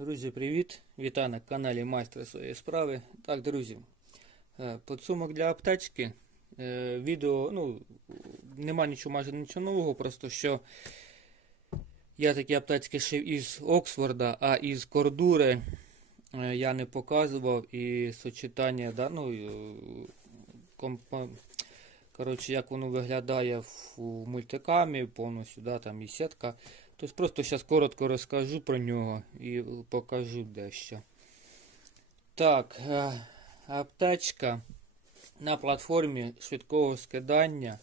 Друзі, привіт! Вітаю на каналі Майстер своєї справи. Так, друзі, е, підсумок для аптечки. Е, Відео, ну, нема нічого майже нічого нового, просто що я такі аптечки шив із Оксфорда, а із Кордури е, я не показував і сочетання, да, ну, компа- коротше, як воно виглядає в мультикамі, повністю, да, там і сітка. Тобто просто зараз коротко розкажу про нього і покажу дещо. Так, е, аптечка на платформі швидкого скидання.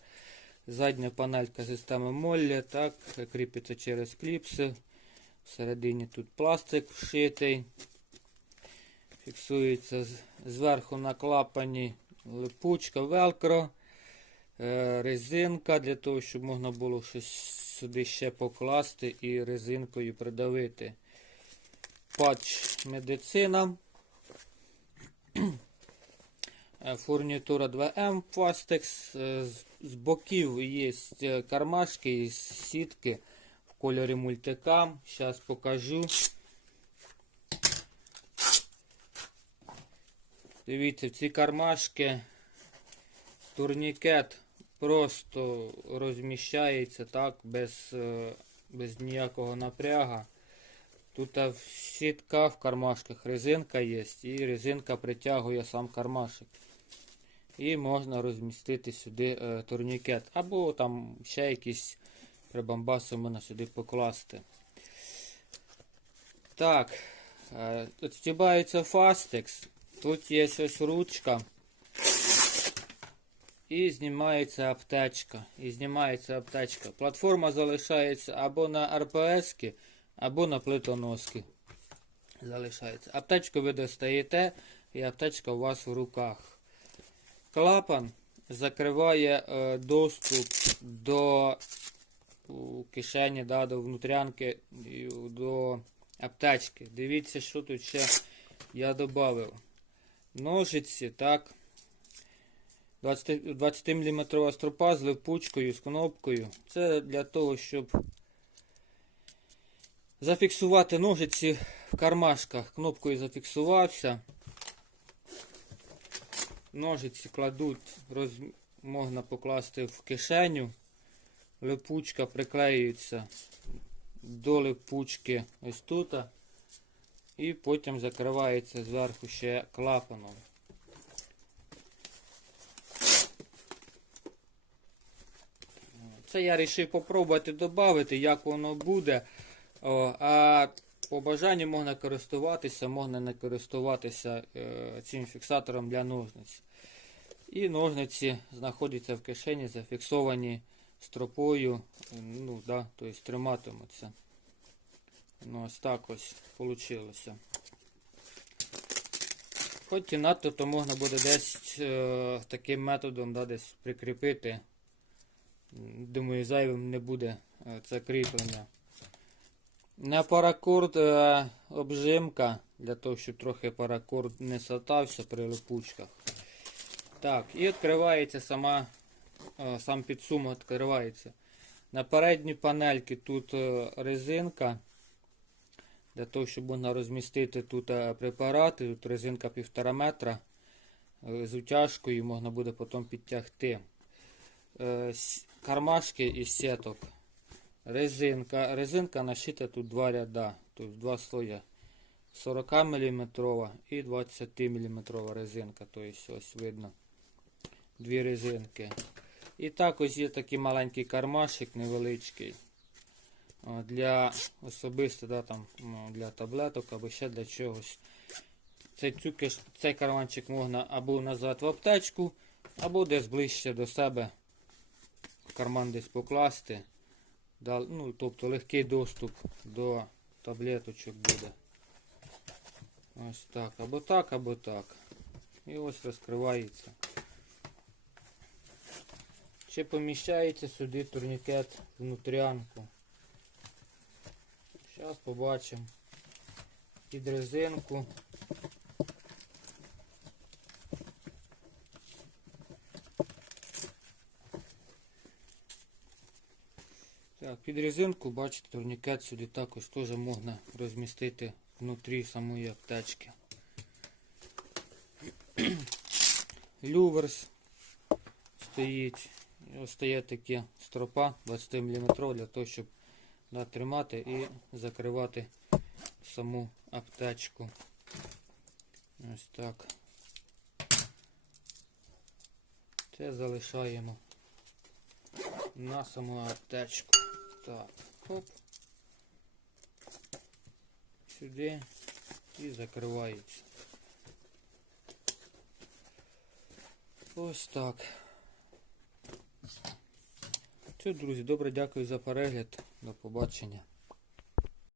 Задня панелька системи Моллі, так, кріпиться через кліпси. Всередині тут пластик вшитий. Фіксується зверху на клапані липучка, велкро. Е, резинка для того, щоб можна було щось сюди ще покласти і резинкою придавити. Патч медицина. Е, Фурнітура 2М Plastex. Е, з- боків є кармашки із сітки в кольорі мультикам. Зараз покажу. Дивіться, ці кармашки турнікет просто розміщається так, без, е, без ніякого напряга. Тут в сітках, в кармашках резинка є, і резинка притягує сам кармашек. І можна розмістити сюди е, турнікет. Або там ще якісь прибамбаси можна сюди покласти. Так, е, тут стібається фастекс. Тут є ось ручка. І знімається аптечка. І знімається аптечка. Платформа залишається або на РПС, або на плитоноски. Залишається. Аптечку ви достаєте, і аптечка у вас в руках. Клапан закриває е, доступ до кишені, да, до внутрянки, до аптечки. Дивіться, що тут ще я додав. Ножиці, так. 20, 20 мм стропа з липучкою, з кнопкою. Це для того, щоб зафіксувати ножиці в кармашках. Кнопкою зафіксувався. Ножиці кладуть, роз... можна покласти в кишеню. Липучка приклеюється до липучки ось тут. І потім закривається зверху ще клапаном. Це я вирішив попробувати додати, як воно буде. О, а по бажанню можна користуватися, можна не користуватися е, цим фіксатором для ножниць. І ножниці знаходяться в кишені, зафіксовані стропою, ну, да, тобто триматимуться. Ну, ось так ось вийшло. Хоч і надто, то можна буде десь е, таким методом да, десь прикріпити. Думаю, зайвим не буде е, це кріплення. На паракорд е, обжимка, для того, щоб трохи паракорд не сатався при липучках. Так, і відкривається сама, е, сам підсумок відкривається. На передній панельці тут резинка. Для того, щоб можна розмістити тут препарати, тут резинка 1,5 метра. З утяжкою можна буде потім підтягти. Е, Кармашки із сіток. Резинка. Резинка нашита тут два ряда, тобто два слоя. 40 мм і 20 мм резинка. Тобто ось видно дві резинки. І так ось є такий маленький кармашик невеличкий. Для особисто да, там, ну, для таблеток або ще для чогось. Цей, цей карманчик можна або назад в аптечку, або десь ближче до себе карман десь покласти. Ну, тобто легкий доступ до таблеточок буде. Ось так, або так, або так. І ось розкривається. Чи поміщається сюди турнікет внутрянку. Зараз побачимо. Під резинку. Так, під резинку, бачите, турнікет сюди також теж можна розмістити внутрі самої аптечки. Люверс стоїть. Ось такі стропа 20 мм для того, щоб да, тримати і закривати саму аптечку. Ось так. Це залишаємо на саму аптечку. Так, хоп. Сюди і закривається. Ось так. Все, друзі, добре, дякую за перегляд. До побачення.